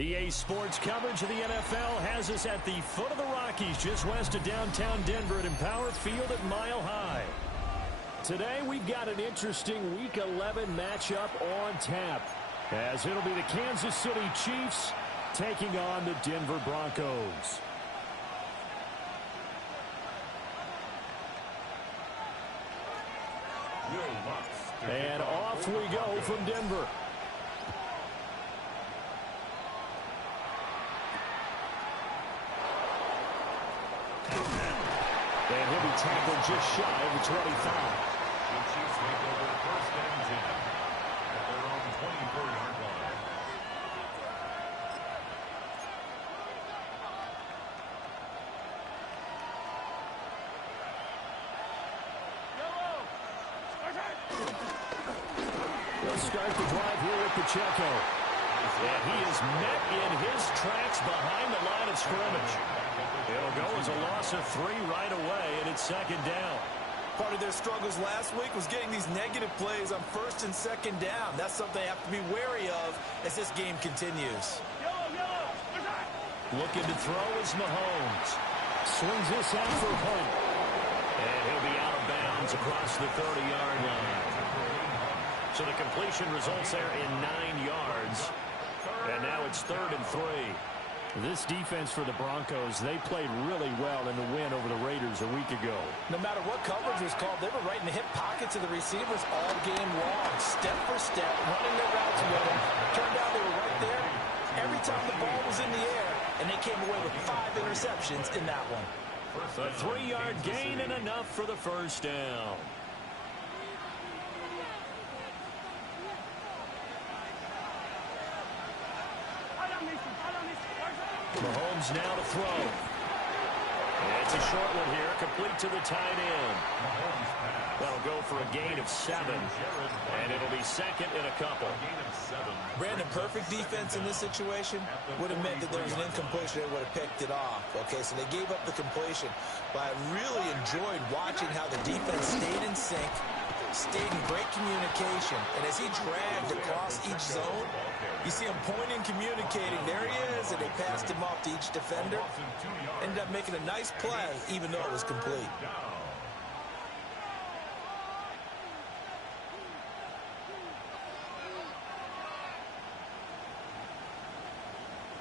EA Sports coverage of the NFL has us at the foot of the Rockies, just west of downtown Denver at Empower Field at Mile High. Today, we've got an interesting Week 11 matchup on tap, as it'll be the Kansas City Chiefs taking on the Denver Broncos. And off we go from Denver. And he'll be tackled just shy of the 25. The Chiefs make over first and 10 at their own 24-yard line. They'll start the drive here with Pacheco. And he is met in his tracks behind the line of scrimmage. It'll go as a loss of 3 right away, and it's second down. Part of their struggles last week was getting these negative plays on first and second down. That's something they have to be wary of as this game continues. Looking to throw is Mahomes. Swings this out for a punt. And he'll be out of bounds across the 30-yard line. So the completion results there in 9 yards. And now it's 3rd and 3. This defense for the Broncos, they played really well in the win over the Raiders a week ago. No matter what coverage was called, they were right in the hip pockets of the receivers all game long, step for step, running their routes with them. Turned out they were right there every time the ball was in the air, and they came away with 5 interceptions in that one. A 3-yard gain and enough for the first down. Mahomes now to throw. It's a short one here, complete to the tight end. That'll go for a gain of 7, and it'll be second and a couple. Brandon, perfect defense in this situation would have meant that there was an incompletion. They would have picked it off. Okay, so they gave up the completion. But I really enjoyed watching how the defense stayed in sync, stayed in great communication. And as he dragged across each zone, you see him pointing, communicating. There he is, and they passed him off to each defender. Ended up making a nice play, even though it was complete.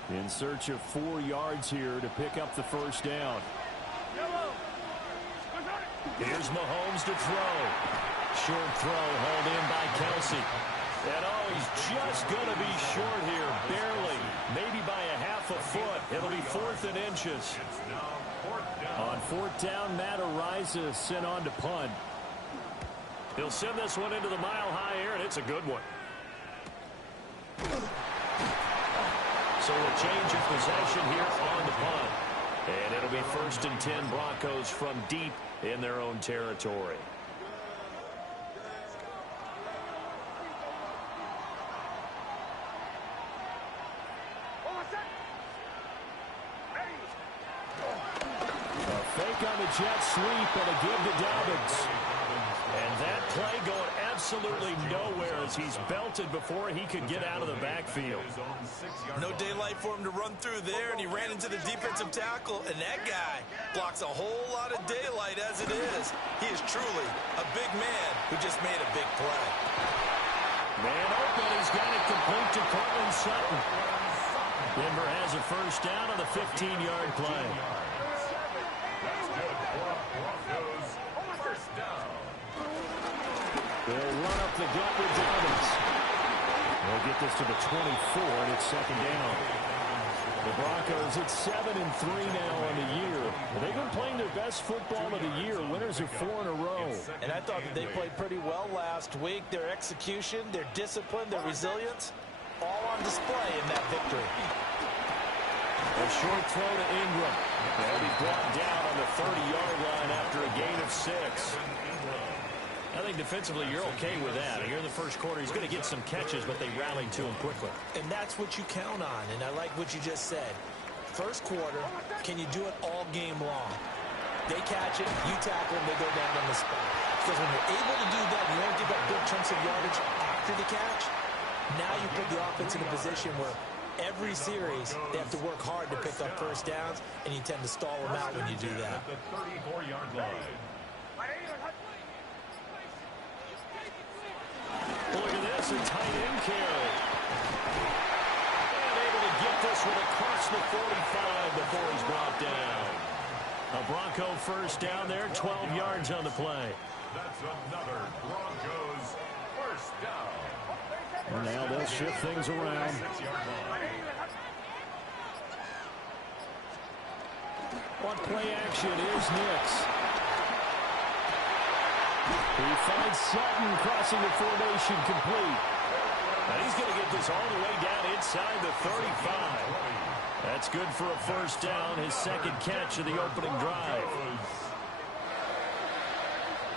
In search of 4 yards here to pick up the first down. Here's Mahomes to throw. Short throw hauled in by Kelsey. And he's just going to be short here, barely. Maybe by a half a foot. It'll be 4th and inches. On 4th down, Matt Ariza sent on to punt. He'll send this one into the mile-high air, and it's a good one. So a change of possession here on the punt. And it'll be 1st and 10 Broncos from deep in their own territory. A fake on the jet sweep and a give to Dobbins. And that play going absolutely nowhere as he's belted before he could get out of the backfield. No daylight for him to run through there, and he ran into the defensive tackle, and that guy blocks a whole lot of daylight as it is. He is truly a big man who just made a big play. Man open, he's got it complete to Cortland Sutton. Denver has a first down on the 15-yard play. They'll run up the gut with Dobbins. They'll get this to the 24, and it's 2nd down. The Broncos at 7-3 now on the year. They've been playing their best football of the year. Winners of 4 in a row. And I thought that they played pretty well last week. Their execution, their discipline, their resilience, all on display in that victory. A short throw to Ingram. They'll be brought down on the 30-yard line after a gain of 6. I think defensively you're okay with that. Here in the first quarter, he's going to get some catches, but they rallied to him quickly. And that's what you count on, and I like what you just said. First quarter, can you do it all game long? They catch it, you tackle them, they go down on the spot. Because when you're able to do that, you don't give up big chunks of yardage after the catch. Now you put the offense in a position where every series they have to work hard to pick up first downs, and you tend to stall them out when you do that. The 34-yard line. Look at this, a tight end carry. And able to get this one across the 45 before he's brought down. A Bronco first down there, 12 yards on the play. That's another Broncos first down. And now they'll shift things around. 6-yard line. On play action is Nix. He finds Sutton crossing the formation complete. And he's going to get this all the way down inside the 35. That's good for a first down, his 2nd catch of the opening drive.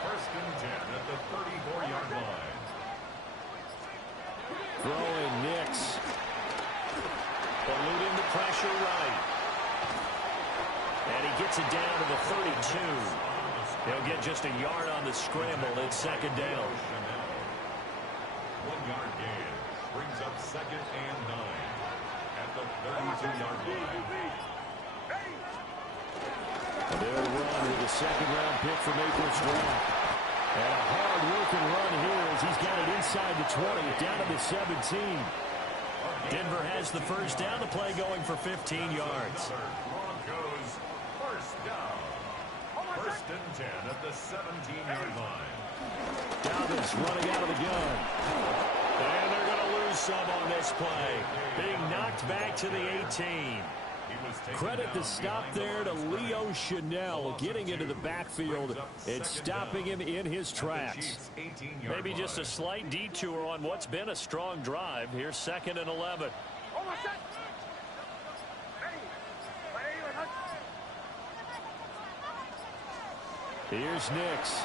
First and 10 at the 34-yard line. Throwing Nix. Eluding the pressure right. And he gets it down to the 32. He'll get just a yard on the scramble. It's second down. 1 yard gain. Brings up second and 9 at the 32-yard line. They'll run with a second-round pick from April's draft. And a hard-working run here as he's got it inside the 20, down to the 17. Denver has the first down. The play going for 15 yards. Broncos first down. First and 10 at the 17-yard line. Dobbins running out of the gun. And they're going to lose some on this play. Being knocked back to the 18. Credit the stop there to Leo Chanel getting into the backfield and stopping him in his tracks. Maybe just a slight detour on what's been a strong drive. Here's second and 11. Here's Nix.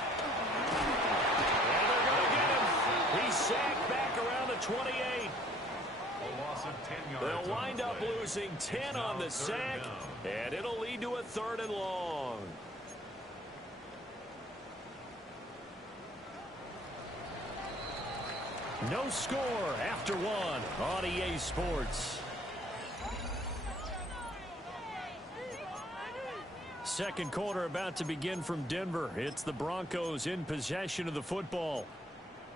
And they're going to get him. He's sacked back around the 28. They'll wind up losing 10 on the sack, and it'll lead to a 3rd and long. No score after 1 on EA Sports. Second quarter about to begin from Denver. It's the Broncos in possession of the football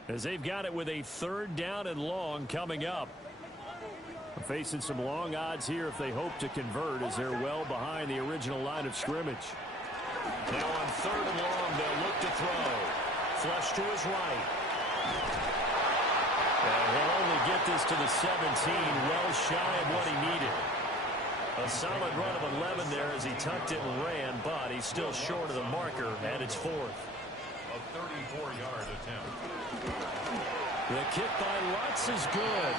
as they've got it with a 3rd down and long coming up. Facing some long odds here if they hope to convert as they're well behind the original line of scrimmage. Now on 3rd and long, they'll look to throw. Flush to his right. And he'll only get this to the 17, well shy of what he needed. A solid run of 11 there as he tucked it and ran, but he's still short of the marker, and it's 4th. A 34-yard attempt. The kick by Lutz is good.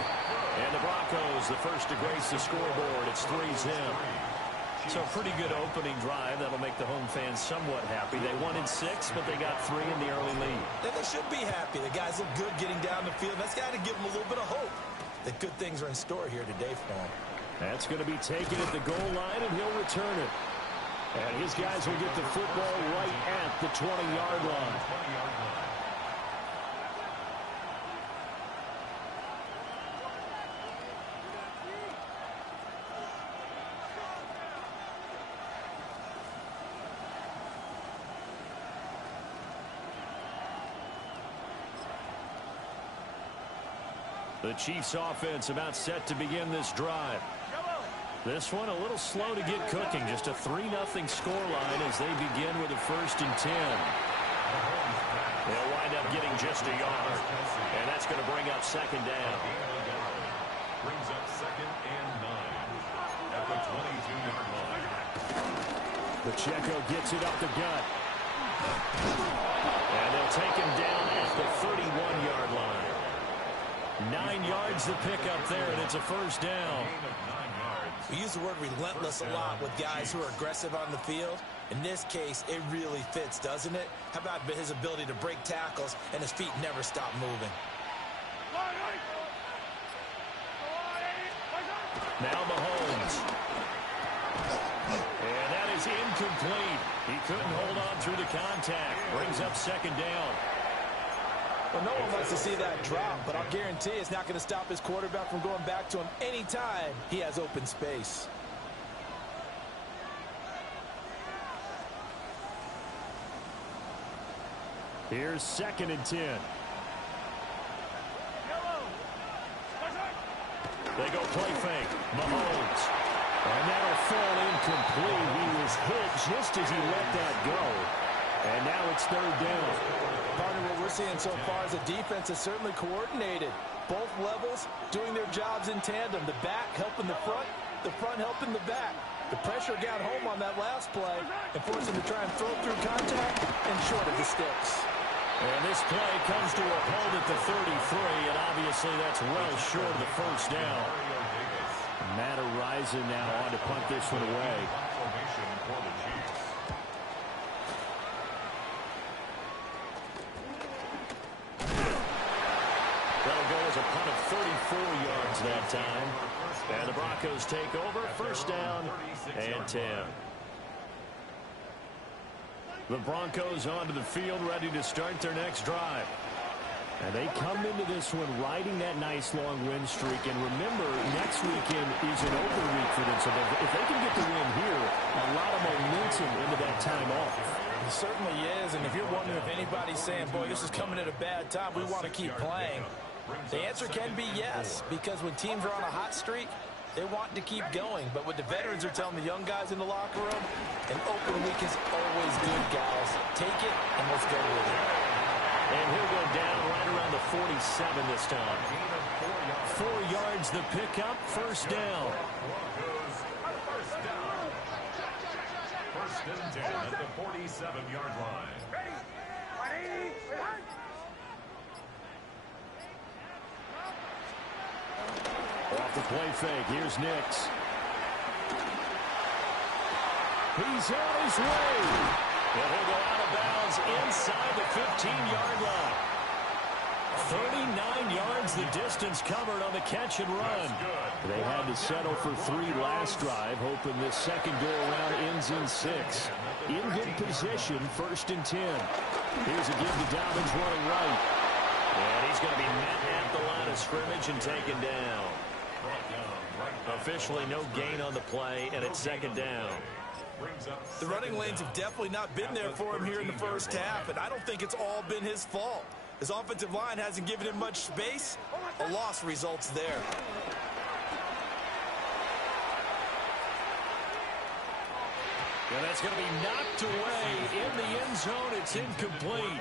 And the Broncos, the first to grace the scoreboard. It's 3-0. So a pretty good opening drive. That'll make the home fans somewhat happy. They won in 6, but they got 3 in the early lead. And they should be happy. The guys look good getting down the field. That's got to give them a little bit of hope that good things are in store here today for them. That's going to be taken at the goal line, and he'll return it. And his guys will get the football right at the 20-yard line. The Chiefs offense about set to begin this drive. This one a little slow to get cooking. Just a 3-0 scoreline as they begin with a 1st and 10. They'll wind up getting just a yard. And that's going to bring up second down. Brings up second and 9 at the 22-yard line. Pacheco gets it up the gut. And they'll take him down at the 31-yard line. 9 yards to pick up there, and it's a 1st down. We use the word relentless a lot with guys who are aggressive on the field. In this case, it really fits, doesn't it? How about his ability to break tackles and his feet never stop moving? Now Mahomes. And that is incomplete. He couldn't hold on through the contact. Brings up second down. Well, no one likes to see that drop, but I'll guarantee it's not going to stop his quarterback from going back to him anytime he has open space. Here's 2nd and 10. They go play fake. Mahomes. And that'll fall incomplete. He was hit just as he let that go. And now it's 3rd down. Partner, what we're seeing so far is the defense is certainly coordinated. Both levels doing their jobs in tandem. The back helping the front helping the back. The pressure got home on that last play and forced him to try and throw through contact and short of the sticks. And this play comes to a hold at the 33, and obviously that's well short of the 1st down. Matt Araiza now on to punt this one away. That'll go as a punt of 34 yards that time. And the Broncos take over, 1st down and 10. The Broncos onto the field, ready to start their next drive. And they come into this one riding that nice long win streak. And remember, next weekend is an open week for them. So if they can get the win here, a lot of momentum into that time off. It certainly is. And if you're wondering if anybody's saying, boy, this is coming at a bad time, we want to keep playing, the answer can be yes. Because when teams are on a hot streak, they want to keep going. But what the veterans are telling the young guys in the locker room, an open week is always good, guys. Take it and let's go with it. And he'll go down right around the 47 this time. 4 yards the pickup, first down. First and 10 at the 47-yard line. Off the play fake, here's Nix. He's on his way. And he'll go out of bounds inside the 15-yard line. 39 yards the distance covered on the catch and run. They had to settle for 3 last drive, hoping this second go-around ends in 6. In good position, first and 10. Here's a give to Dobbins running right. And he's going to be met at the line of scrimmage and taken down. Officially no gain on the play, and it's second down. The running lanes have definitely not been there for him here in the first half, and I don't think it's all been his fault. His offensive line hasn't given him much space. A loss results there. And that's going to be knocked away in the end zone. It's incomplete.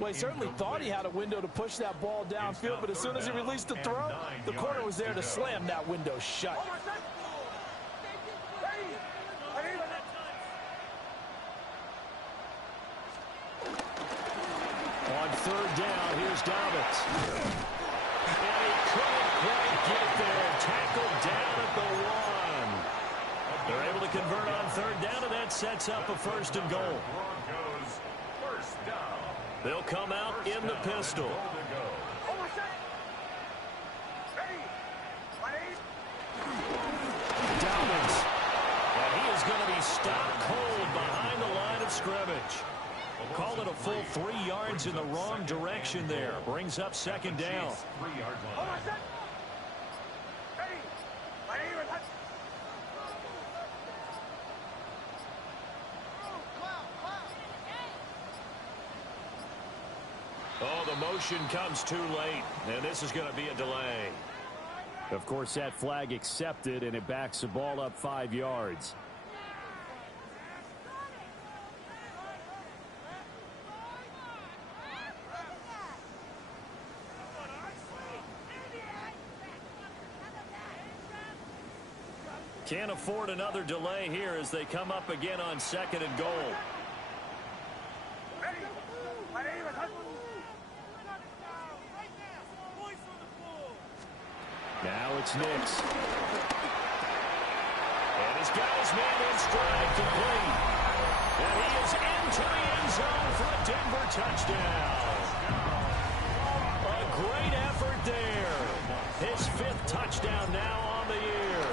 Well, he certainly thought he had a window to push that ball downfield, but as soon as he released the throw, the corner was there to slam that window shut. On third down, here's Dobbins. And he couldn't quite get there. Tackled down at the 1. They're able to convert on third down, and that sets up a first and goal. They'll come out in the pistol. Dobbins. And he is going to be stopped cold behind the line of scrimmage. Call it a full 3 yards in the wrong direction there. Brings up second down. Oh, the motion comes too late, and this is going to be a delay. Of course, that flag accepted, and it backs the ball up 5 yards. Can't afford another delay here as they come up again on second and goal. Now it's Nix. And he's got his man in stride complete. And he is into the end zone for a Denver touchdown. A great effort there. His 5th touchdown now on the year.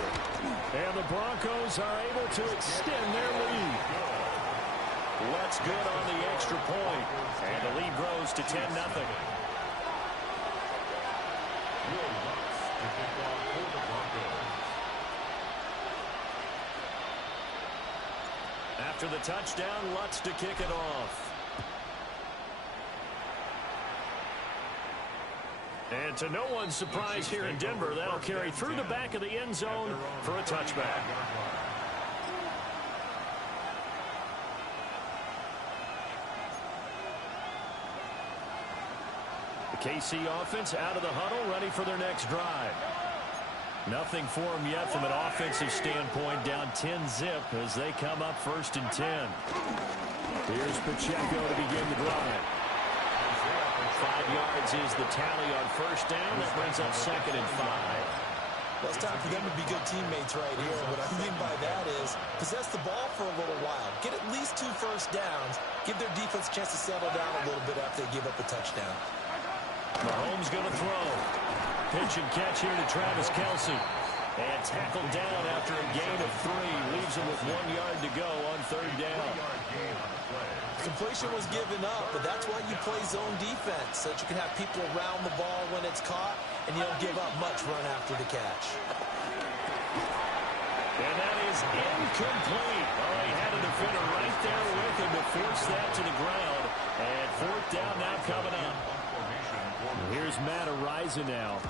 And the Broncos are able to extend their lead. What's good on the extra point. And the lead grows to 10-0. After the touchdown, Lutz to kick it off. And to no one's surprise here in Denver, that'll carry through the back of the end zone for a touchback. The KC offense out of the huddle, ready for their next drive. Nothing for them yet from an offensive standpoint, down 10-zip as they come up first and 10. Here's Pacheco to begin the drive. 5 yards is the tally on first down. That brings up second and 5. Well, it's time for them to be good teammates right here. What I mean by that is possess the ball for a little while. Get at least 2 first downs. Give their defense a chance to settle down a little bit after they give up a touchdown. Mahomes going to throw. Pitch and catch here to Travis Kelce. And tackled down after a gain of 3. Leaves him with 1 yard to go on 3rd down. Completion was given up, but that's why you play zone defense, so that you can have people around the ball when it's caught, and you don't give up much run after the catch. And that is incomplete. Oh, he had a defender right there with him to force that to the ground. And 4th down now coming up. Here's Matt Araiza now.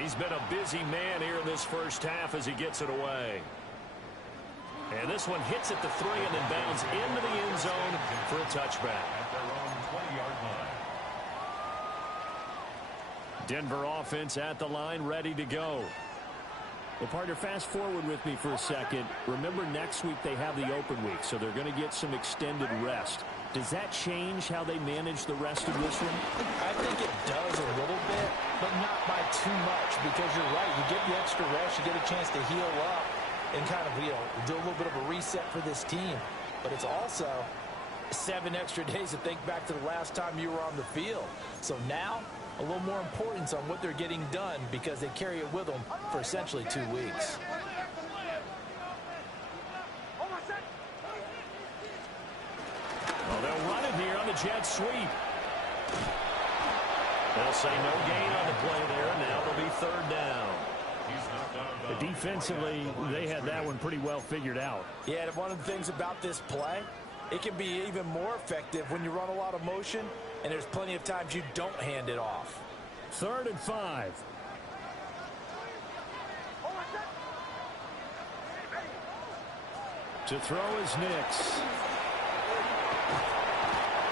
He's been a busy man here in this first half as he gets it away. And this one hits at the 3 and then bounds into the end zone for a touchback. At their own 20-yard line. Denver offense at the line, ready to go. Well, partner, fast forward with me for a second. Remember, next week they have the open week, so they're going to get some extended rest. Does that change how they manage the rest of this one? I think it does a little bit, but not by too much, because you're right. You get the extra rest, you get a chance to heal up and kind of, do a little bit of a reset for this team. But it's also 7 extra days to think back to the last time you were on the field. So now, a little more importance on what they're getting done because they carry it with them for essentially 2 weeks. Well, they'll run it here on the jet sweep. They'll say no gain on the play there. Now it'll be 3rd down. Defensively, they had that one pretty well figured out. Yeah, and one of the things about this play, it can be even more effective when you run a lot of motion, and there's plenty of times you don't hand it off. 3rd and 5. To throw is Nix.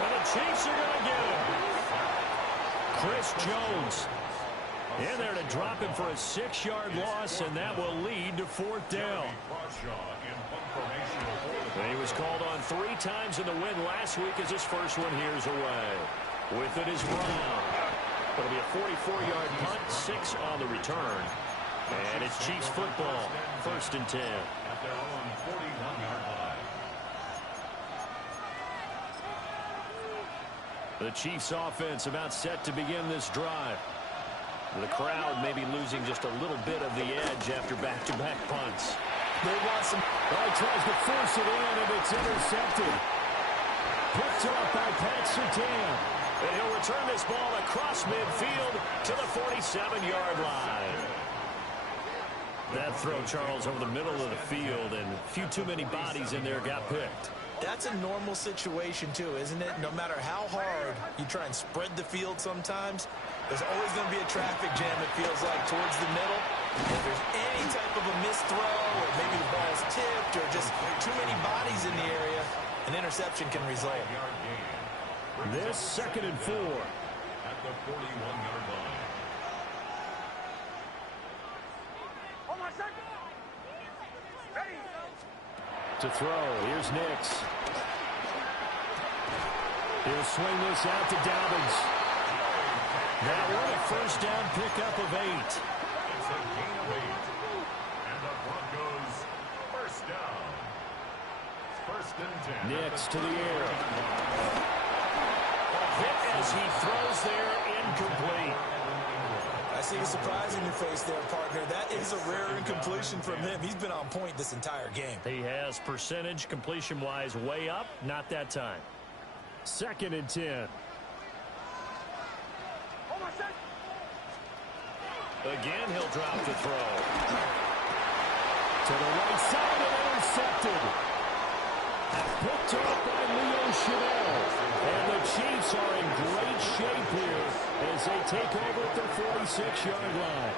And the Chiefs are going to get him. Chris Jones in there to drop him for a 6-yard loss, and that will lead to 4th down. He was called on 3 times in the win last week as his first one here's away. With it is Brown. It'll be a 44-yard punt, 6 on the return. And it's Chiefs football, 1st and 10. At their own 41-yard line. The Chiefs offense about set to begin this drive. The crowd may be losing just a little bit of the edge after back-to-back punts. They want some. He tries to force it in, and it's intercepted. Picked off by Pat Surtain. And he'll return this ball across midfield to the 47-yard line. That throw, Charles, over the middle of the field, and a few too many bodies in there got picked. That's a normal situation, too, isn't it? No matter how hard you try and spread the field sometimes, there's always going to be a traffic jam, it feels like, towards the middle. If there's any type of a missed throw, or maybe the ball's tipped, or just too many bodies in the area, an interception can result. This 2nd and 4. At the 41-yard line. To throw, here's Nix. He'll swing this out to Dobbins. That one a 1st down pickup of 8. It's a gain of 8. And the Broncos, 1st down. 1st and 10. Nix to the air. Hit as he throws there, incomplete. I see the surprise in your face there, partner. That is a rare incompletion from him. He's been on point this entire game. He has percentage completion-wise way up, not that time. 2nd and 10. Again, he'll drop the throw. To the right side and intercepted. Picked off by Leo Chanel. And the Chiefs are in great shape here as they take over at their 46-yard line.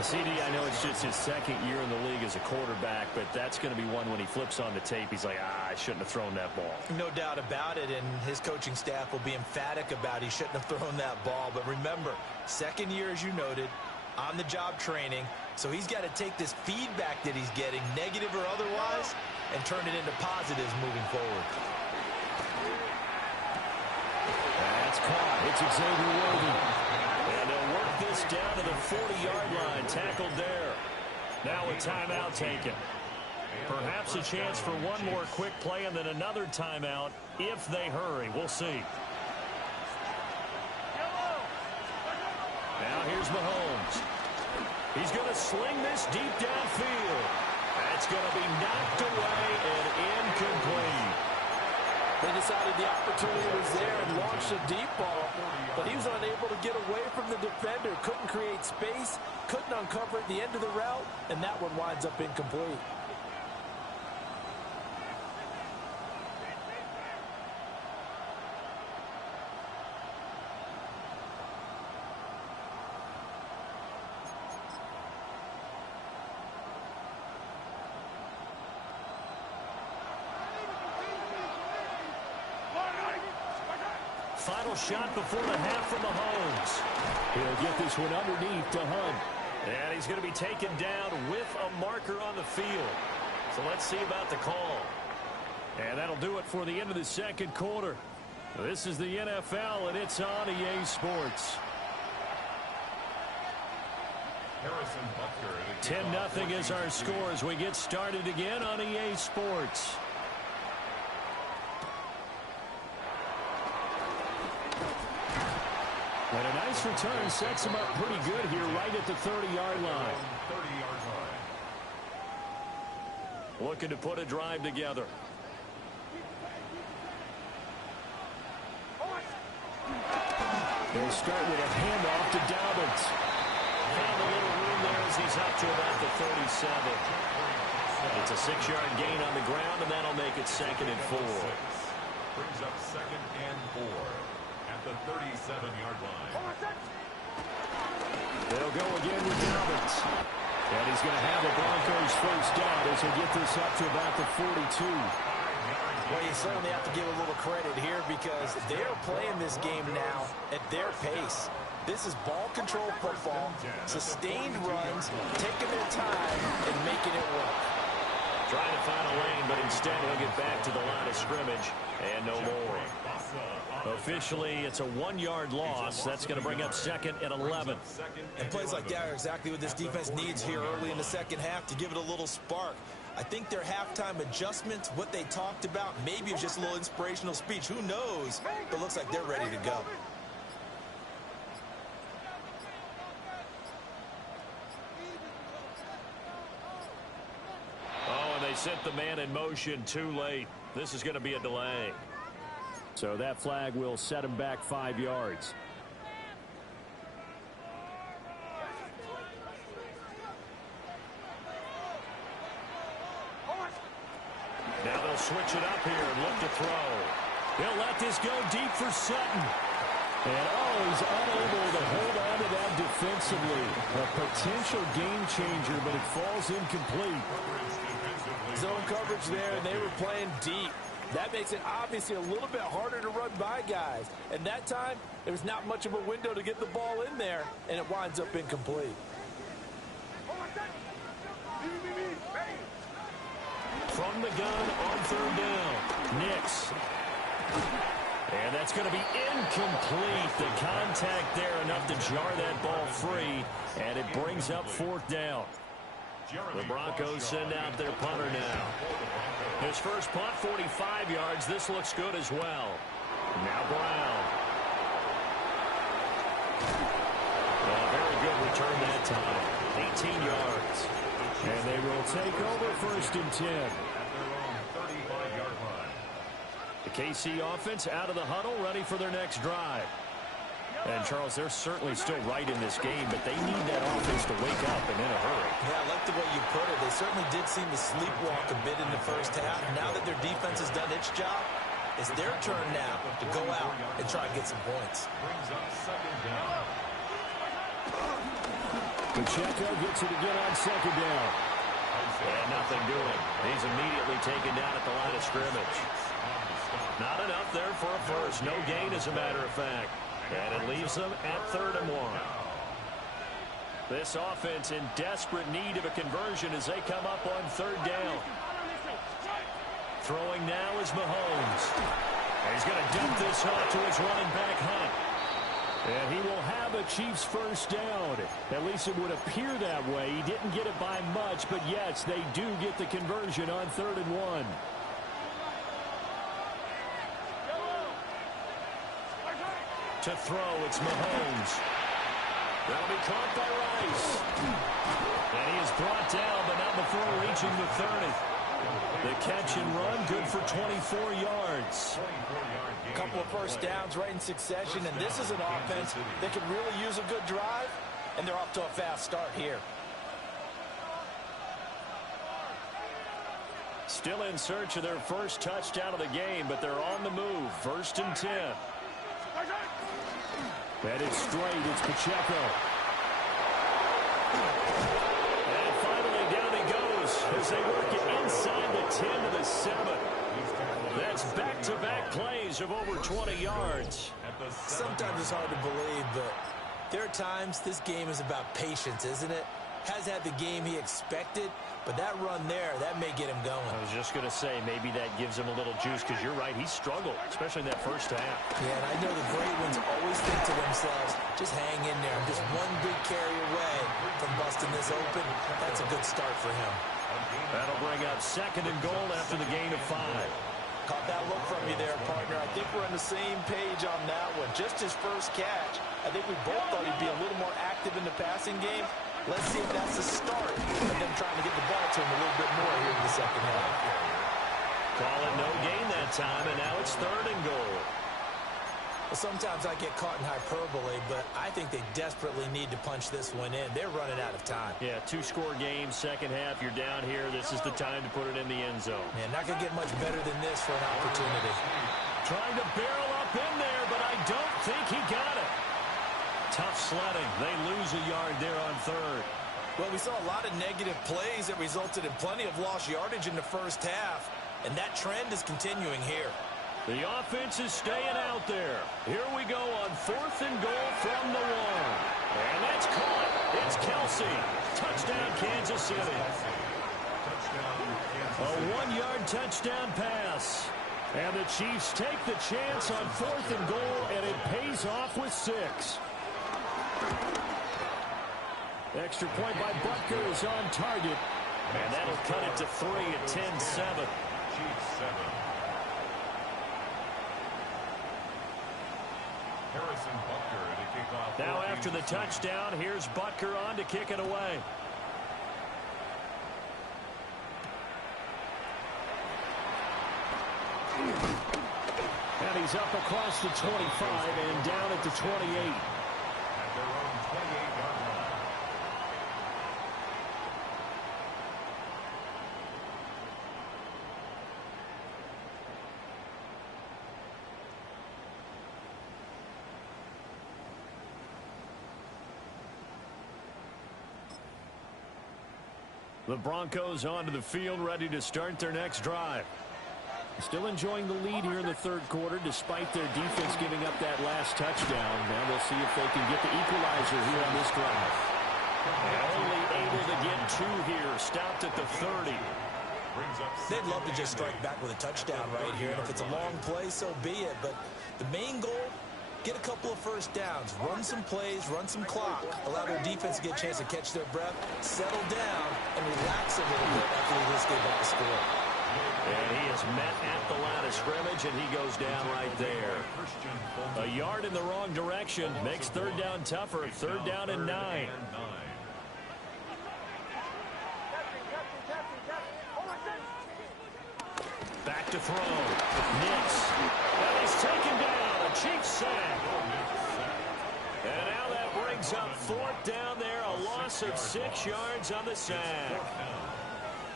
CD, I know it's just his 2nd year in the league as a quarterback, but that's going to be one when he flips on the tape. He's like, I shouldn't have thrown that ball. No doubt about it, and his coaching staff will be emphatic about he shouldn't have thrown that ball. But remember, 2nd year, as you noted, on-the-job training, so he's got to take this feedback that he's getting, negative or otherwise, and turn it into positives moving forward. That's caught. It's Xavier Worthy. And they'll work this down to the 40-yard line. Tackled there. Now a timeout taken. Perhaps a chance for one more quick play and then another timeout if they hurry. We'll see. Now here's Mahomes. He's going to sling this deep downfield. That's going to be knocked away and incomplete. They decided the opportunity was there and launched a deep ball, but he was unable to get away from the defender, couldn't create space, couldn't uncover at the end of the route, and that one winds up incomplete. Final shot before the half from Mahomes. He'll get this one underneath to Hunt. And he's going to be taken down with a marker on the field. So let's see about the call. And that'll do it for the end of the second quarter. This is the NFL, and it's on EA Sports. 10-0 is our score as we get started again on EA Sports. And a nice return sets him up pretty good here right at the 30-yard line. Looking to put a drive together. They'll start with a handoff to Dobbins. Found a little room there as he's up to about the 37. It's a 6-yard gain on the ground, and that'll make it 2nd and 4. Brings up 2nd and 4 at the 37-yard line. They'll go again with Dobbins. And he's going to have the Broncos first down as they get this up to about the 42. Well, you certainly have to give a little credit here because they're playing this game now at their pace. This is ball control football, sustained runs, taking their time and making it work. Trying to find a lane, but instead he'll get back to the line of scrimmage and no more. Officially, it's a 1-yard loss. That's going to bring up 2nd and 11. And plays like that are exactly what this defense needs here early in the second half to give it a little spark. I think their halftime adjustments, what they talked about, maybe it was just a little inspirational speech. Who knows? But it looks like they're ready to go. Oh, and they sent the man in motion too late. This is going to be a delay. So that flag will set him back 5 yards. Now they'll switch it up here and look to throw. They'll let this go deep for Sutton. And he's unable to hold on to that defensively. A potential game changer, but it falls incomplete. Zone coverage there, and they were playing deep. That makes it obviously a little bit harder to run by guys. And that time, there was not much of a window to get the ball in there, and it winds up incomplete. From the gun on 3rd down, Nix. And that's going to be incomplete. The contact there enough to jar that ball free, and it brings up 4th down. The Broncos send out their punter now. His first punt, 45 yards. This looks good as well. Now Brown. A very good return that time. 18 yards. And they will take over 1st and 10. The KC offense out of the huddle, ready for their next drive. And, Charles, they're certainly still right in this game, but they need that offense to wake up and in a hurry. Yeah, I like the way you put it. They certainly did seem to sleepwalk a bit in the first half. Now that their defense has done its job, it's their turn now to go out and try and get some points. Brings up 2nd down. Pacheco gets it again on 2nd down. And nothing doing. He's immediately taken down at the line of scrimmage. Not enough there for a first. No gain, as a matter of fact. And it leaves them at 3rd and 1. This offense in desperate need of a conversion as they come up on 3rd down. Throwing now is Mahomes. And he's going to dump this off to his running back, Hunt. And he will have a Chiefs first down. At least it would appear that way. He didn't get it by much, but yes, they do get the conversion on 3rd and 1. To throw, it's Mahomes. That'll be caught by Rice. And he is brought down, but not before reaching the 30. The catch and run, good for 24 yards. A couple of first downs right in succession, and this is an offense that could really use a good drive, and they're off to a fast start here. Still in search of their first touchdown of the game, but they're on the move. 1st and 10. Headed straight, it's Pacheco. And finally down he goes as they work it inside the 10 to the 7. That's back-to-back plays of over 20 yards. Sometimes it's hard to believe, but there are times this game is about patience, isn't it? Has had the game he expected, but that run there, that may get him going. I was just going to say, maybe that gives him a little juice, because you're right, he struggled, especially in that first half. Yeah, and I know the great ones always think to themselves, just hang in there. I'm just one big carry away from busting this open. That's a good start for him. That'll bring up 2nd and goal after the gain of 5. Caught that look from you there, partner. I think we're on the same page on that one. Just his first catch. I think we both thought he'd be a little more active in the passing game. Let's see if that's the start of them trying to get the ball to him a little bit more here in the second half. Call it no gain that time, and now it's 3rd and goal. Well, sometimes I get caught in hyperbole, but I think they desperately need to punch this one in. They're running out of time. Yeah, 2-score game, second half, you're down here. This is the time to put it in the end zone. Man, not going to get much better than this for an opportunity. Trying to barrel up in there, but I don't think he got it. Tough sledding. They lose a yard there on 3rd. Well, we saw a lot of negative plays that resulted in plenty of lost yardage in the first half, and that trend is continuing here. The offense is staying out there. Here we go on 4th and goal from the 1. And that's caught. It's Kelsey. Touchdown, Kansas City. A 1-yard touchdown pass. And the Chiefs take the chance on 4th and goal, and it pays off with 6. Extra point by Butker is on target. And that'll cut it to 3 at 10-7. Chiefs 7. Harrison Butker to kick off. Now after the touchdown, here's Butker on to kick it away. And he's up across the 25 and down at the 28. At their own 28-yard line. The Broncos onto the field, ready to start their next drive. Still enjoying the lead here in the 3rd quarter, despite their defense giving up that last touchdown. Now we'll see if they can get the equalizer here on this drive. And only able to get 2 here, stopped at the 30. They'd love to just strike back with a touchdown right here, and if it's a long play, so be it. But the main goal, get a couple of first downs, run some plays, run some clock, allow their defense to get a chance to catch their breath, settle down, and relax a little bit after they just get back to score. And he is met at the line of scrimmage, and he goes down right there. A yard in the wrong direction makes 3rd down tougher. 3rd down and 9. Back to throw. Nix. And he's taken down. A Chiefs sack. And now that brings up 4th down there. A loss of 6 yards on the sack.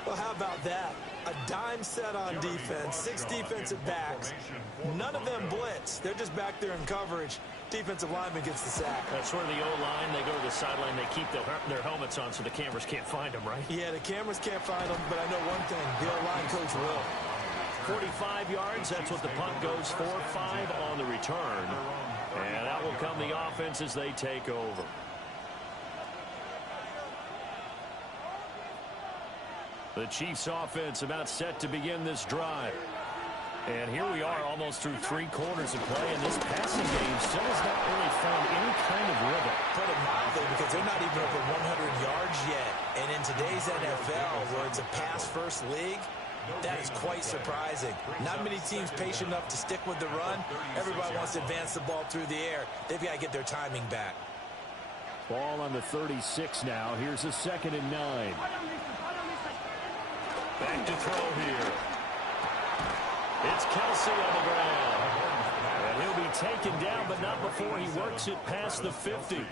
Well, how about that? A dime set on defense, 6 defensive backs. None of them blitz. They're just back there in coverage. Defensive lineman gets the sack. That's where the O-line, they go to the sideline, they keep their helmets on so the cameras can't find them, right? Yeah, the cameras can't find them, but I know one thing. The O-line coach will. 45 yards, that's what the punt goes for. 5 on the return. And that will come the offense as they take over. The Chiefs offense about set to begin this drive. And here we are almost through 3 quarters of play, and this passing game still has not really found any kind of rhythm. Put it mildly, because they're not even over 100 yards yet. And in today's NFL, where it's a pass-first league, that is quite surprising. Not many teams patient enough to stick with the run. Everybody wants to advance the ball through the air. They've got to get their timing back. Ball on the 36 now. Here's a 2nd and 9. Back to throw here. It's Kelsey on the ground. And he'll be taken down, but not before he works it past the 50.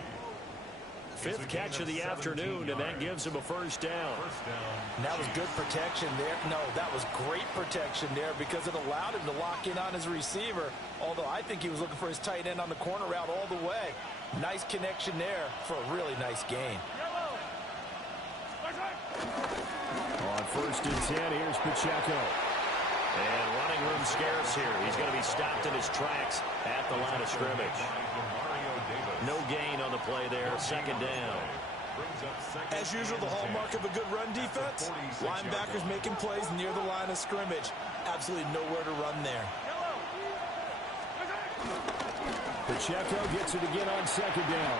5th catch of the afternoon, and that gives him a 1st down. And that was good protection there. No, that was great protection there because it allowed him to lock in on his receiver, although I think he was looking for his tight end on the corner route all the way. Nice connection there for a really nice gain. On 1st and 10, here's Pacheco. And running room scarce here. He's going to be stopped in his tracks at the line of scrimmage. No gain on the play there. 2nd down. As usual, the hallmark of a good run defense, linebackers making plays near the line of scrimmage. Absolutely nowhere to run there. Pacheco gets it again on 2nd down.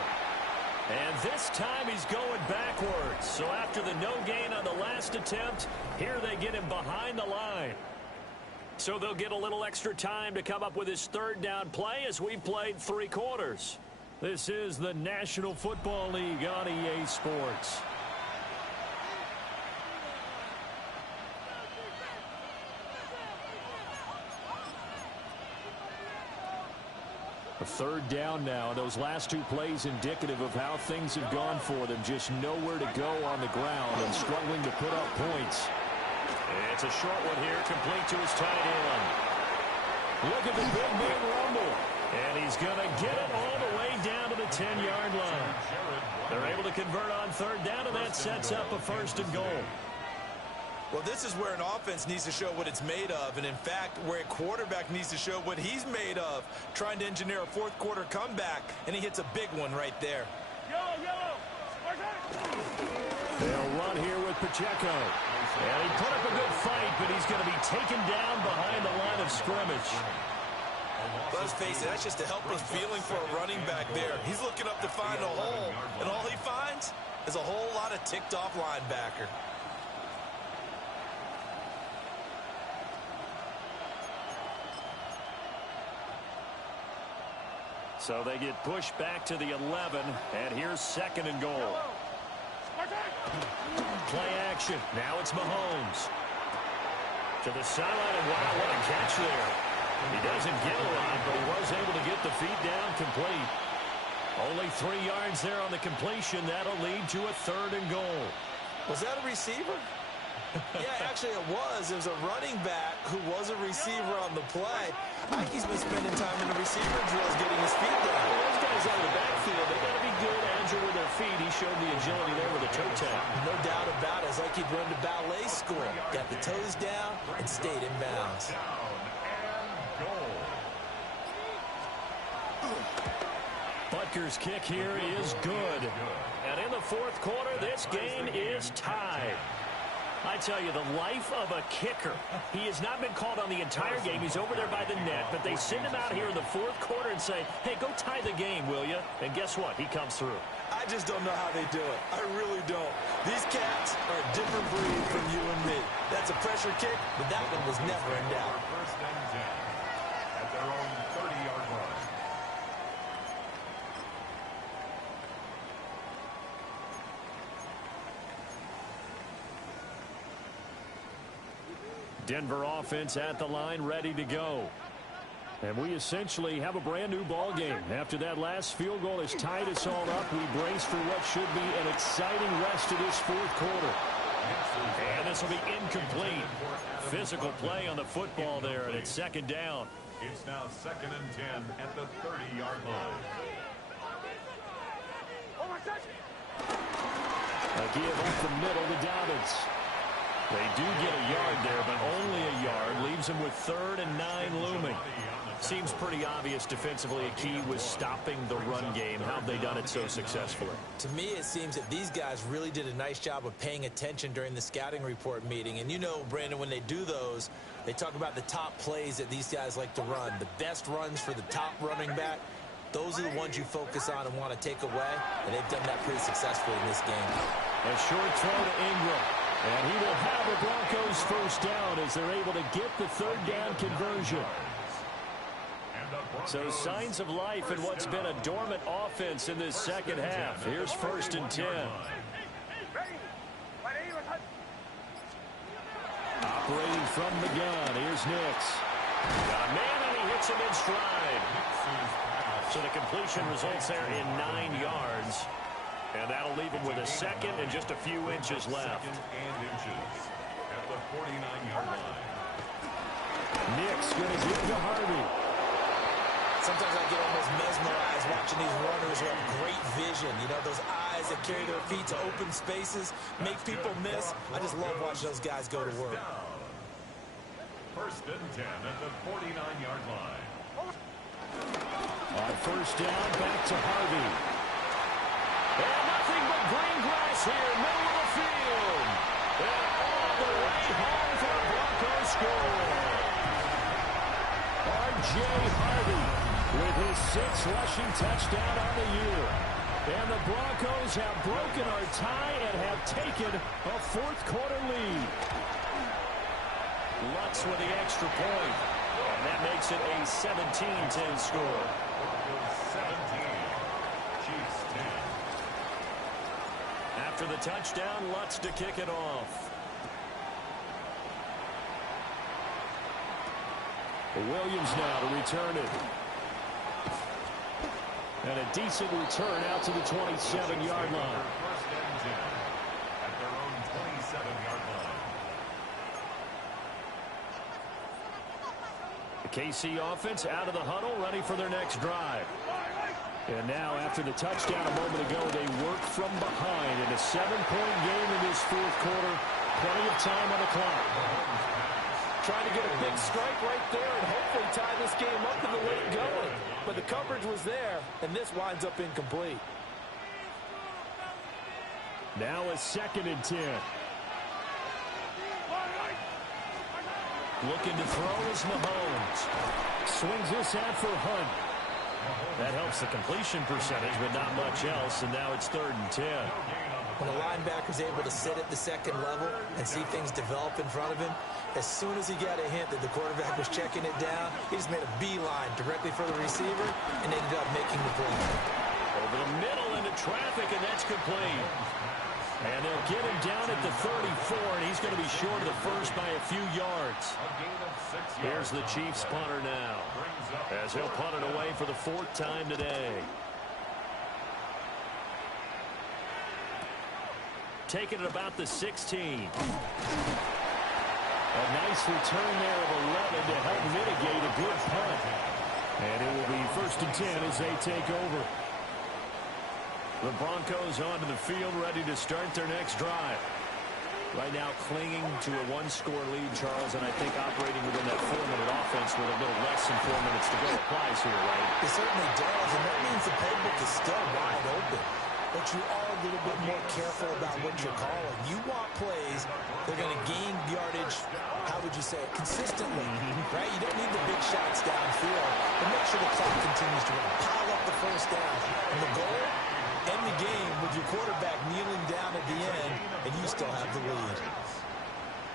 And this time he's going backwards. So after the no gain on the last attempt, here they get him behind the line. So they'll get a little extra time to come up with his 3rd down play as we played 3 quarters. This is the National Football League on EA Sports. A 3rd down now. Those last 2 plays indicative of how things have gone for them. Just nowhere to go on the ground and struggling to put up points. It's a short one here, complete to his tight end. Look at the big man rumble. And he's going to get it all the way down to the 10-yard line. They're able to convert on 3rd down, and that sets up a 1st and goal. Well, this is where an offense needs to show what it's made of, and in fact, where a quarterback needs to show what he's made of, trying to engineer a 4th quarter comeback, and he hits a big one right there. They'll run here with Pacheco. And he put up a good fight, but he's going to be taken down behind the line of scrimmage. Let's face it, that's just a helpless feeling for a running back there. He's looking up to find a hole, and all he finds is a whole lot of ticked-off linebacker. So they get pushed back to the 11, and here's 2nd and goal. Play action. Now it's Mahomes. To the sideline, and wow, what a catch there. He doesn't get a lot, but he was able to get the feet down complete. Only 3 yards there on the completion. That'll lead to a 3rd and goal. Was that a receiver? Yeah, actually it was. It was a running back who was a receiver on the play. I think he's been spending time in the receiver drills getting his feet down. Well, those guys out of the backfield, they got to be good, agile with their feet. He showed the agility there with a toe tap. No doubt about it. It's like he'd run to ballet school. Got the toes down and stayed in bounds. Butker's kick here is good. And in the 4th quarter, this game is tied. I tell you, the life of a kicker. He has not been called on the entire game. He's over there by the net, but they send him out here in the 4th quarter and say, hey, go tie the game, will you? And guess what? He comes through. I just don't know how they do it. I really don't. These cats are a different breed from you and me. That's a pressure kick, but that one was never in doubt. 1st and 10 at their own 30-yard line. Denver offense at the line, ready to go. And we essentially have a brand new ball game. After that last field goal has tied us all up, we brace for what should be an exciting rest of this 4th quarter. And this will be incomplete. Physical play on the football there, and it's 2nd down. It's now 2nd and 10 at the 30-yard line. A give up the middle to Dobbins. They do get a yard there, but only a yard. Leaves them with 3rd and 9 looming. Seems pretty obvious defensively a key was stopping the run game. How have they done it so successfully? To me, it seems that these guys really did a nice job of paying attention during the scouting report meeting. And you know, Brandon, when they do those, they talk about the top plays that these guys like to run. The best runs for the top running back. Those are the ones you focus on and want to take away. And they've done that pretty successfully in this game. A short throw to Ingram. And he will have the Broncos 1st down as they're able to get the 3rd down conversion. And the So signs of life in what's been a dormant offense in this second half. Here's 1st and 10. Operating from the gun. Here's Nix. Got a man, and he hits him in stride. So the completion results there in 9 yards. And that'll leave him with a second and just a few inches left. At the 49-yard line. Nix going to give to Harvey. Sometimes I get almost mesmerized watching these runners who have great vision. You know, those eyes that carry their feet to open spaces, make people miss. I just love watching those guys go to work. 1st and 10 at the 49-yard line. On 1st down, back to Harvey. And nothing but green grass here, middle of the field. And all the way home for a Broncos score. R.J. Harvey with his 6th rushing touchdown on the year. And the Broncos have broken our tie and have taken a 4th quarter lead. Lutz with the extra point. And that makes it a 17-10 score. 17. Chiefs 10. After the touchdown, Lutz to kick it off. Williams now to return it. And a decent return out to the 27-yard line. 1st and 10 at their own 27-yard line. The KC offense out of the huddle, ready for their next drive. And now, after the touchdown a moment ago, they work from behind in a 7-point game in this 4th quarter. Plenty of time on the clock. Trying to get a big strike right there and hopefully tie this game up in the late going. But the coverage was there, and this winds up incomplete. Now a 2nd and 10. Looking to throw is Mahomes. Swings this out for Hunt. That helps the completion percentage, but not much else, and now it's 3rd and 10. When a linebacker's able to sit at the 2nd level and see things develop in front of him, as soon as he got a hint that the quarterback was checking it down, he just made a beeline directly for the receiver and ended up making the play. Over the middle into traffic, and that's complete. And they'll get him down at the 34, and he's going to be short of the first by a few yards. Here's the Chiefs punter now, as he'll punt it away for the 4th time today. Taking it about the 16. A nice return there of 11 to help mitigate a good punt. And it will be 1st and 10 as they take over. The Broncos onto the field, ready to start their next drive. Right now clinging to a 1-score lead, Charles, and I think operating within that 4-minute offense with a little less than 4 minutes to go applies here, right? It certainly does, and that means the playbook is still wide open. But you are a little bit more careful about what you're calling. You want plays that are going to gain yardage, how would you say it, consistently, right? You don't need the big shots downfield, but make sure the clock continues to run. Pile up the 1st down. And the goal, end the game with your quarterback kneeling down at the end, and you still have the lead.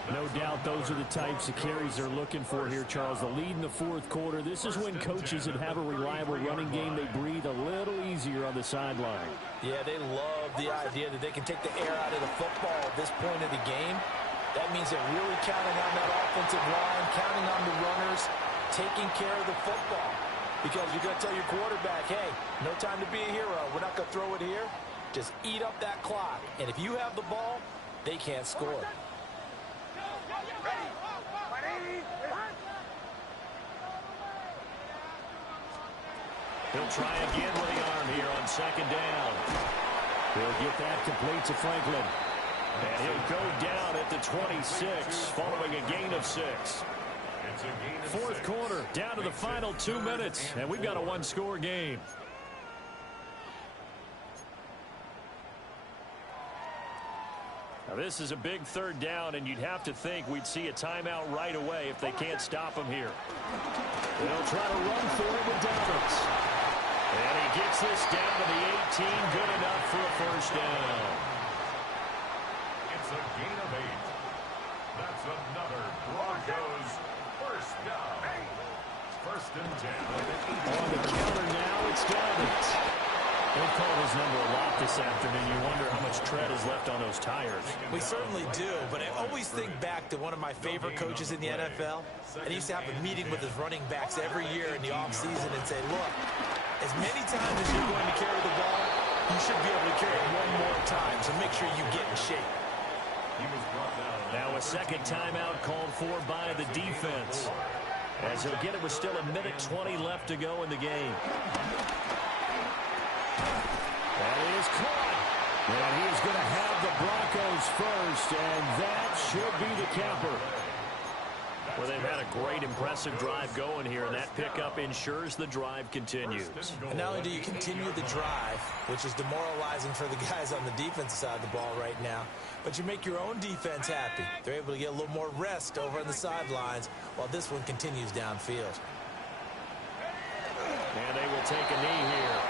No doubt those are the types of carries they're looking for here, Charles. The lead in the 4th quarter. This is when coaches that have a reliable running game, they breathe a little easier on the sideline. Yeah, they love the idea that they can take the air out of the football at this point of the game. That means they're really counting on that offensive line, counting on the runners, taking care of the football. Because you're going to tell your quarterback, hey, no time to be a hero. We're not going to throw it here. Just eat up that clock. And if you have the ball, they can't score. He'll try again with the arm here on 2nd down. He'll get that complete to Franklin. And he'll go down at the 26 following a gain of 6. 4th quarter, down to the final 2 minutes, and we've got a 1-score game. Now this is a big 3rd down, and you'd have to think we'd see a timeout right away if they can't stop him here. They'll try to run for it with Dobbins. And he gets this down to the 18, good enough for a 1st down. It's a gain of 8. That's another Broncos 1st down. first and 10. On the counter now, it's Dobbins. They've called his number a lot this afternoon. You wonder how much tread is left on those tires. We certainly do, but I always think back to one of my favorite coaches in the NFL. And he used to have a meeting with his running backs every year in the offseason and say, look, as many times as you're going to carry the ball, you should be able to carry it one more time, so make sure you get in shape. Now a second timeout called for by the defense. As he'll get it with still 1:20 left to go in the game. That is caught. And he is going to have the Broncos first, and that should be the capper. Well, they've had a great, impressive drive going here, and that pickup ensures the drive continues. And not only do you continue the drive, which is demoralizing for the guys on the defensive side of the ball right now, but you make your own defense happy. They're able to get a little more rest over on the sidelines while this one continues downfield. And they will take a knee here.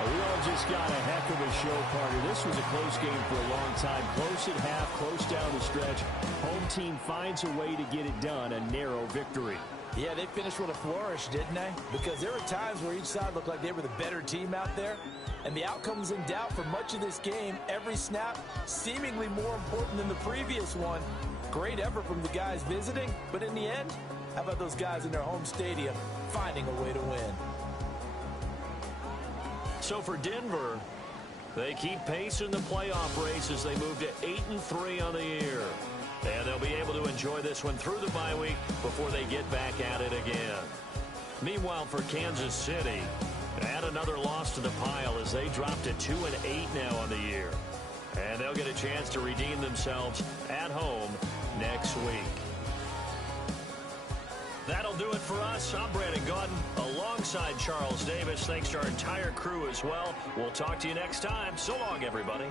We all just got a heck of a show, Carter. This was a close game for a long time. Close at half, close down the stretch. Home team finds a way to get it done, a narrow victory. Yeah, they finished with a flourish, didn't they? Because there were times where each side looked like they were the better team out there. And the outcome was in doubt for much of this game. Every snap seemingly more important than the previous one. Great effort from the guys visiting. But in the end, how about those guys in their home stadium finding a way to win? So for Denver, they keep pace in the playoff race as they move to 8-3 on the year. And they'll be able to enjoy this one through the bye week before they get back at it again. Meanwhile, for Kansas City, add another loss to the pile as they drop to 2-8 now on the year. And they'll get a chance to redeem themselves at home next week. That'll do it for us. I'm Brandon Gaudin alongside Charles Davis. Thanks to our entire crew as well. We'll talk to you next time. So long, everybody.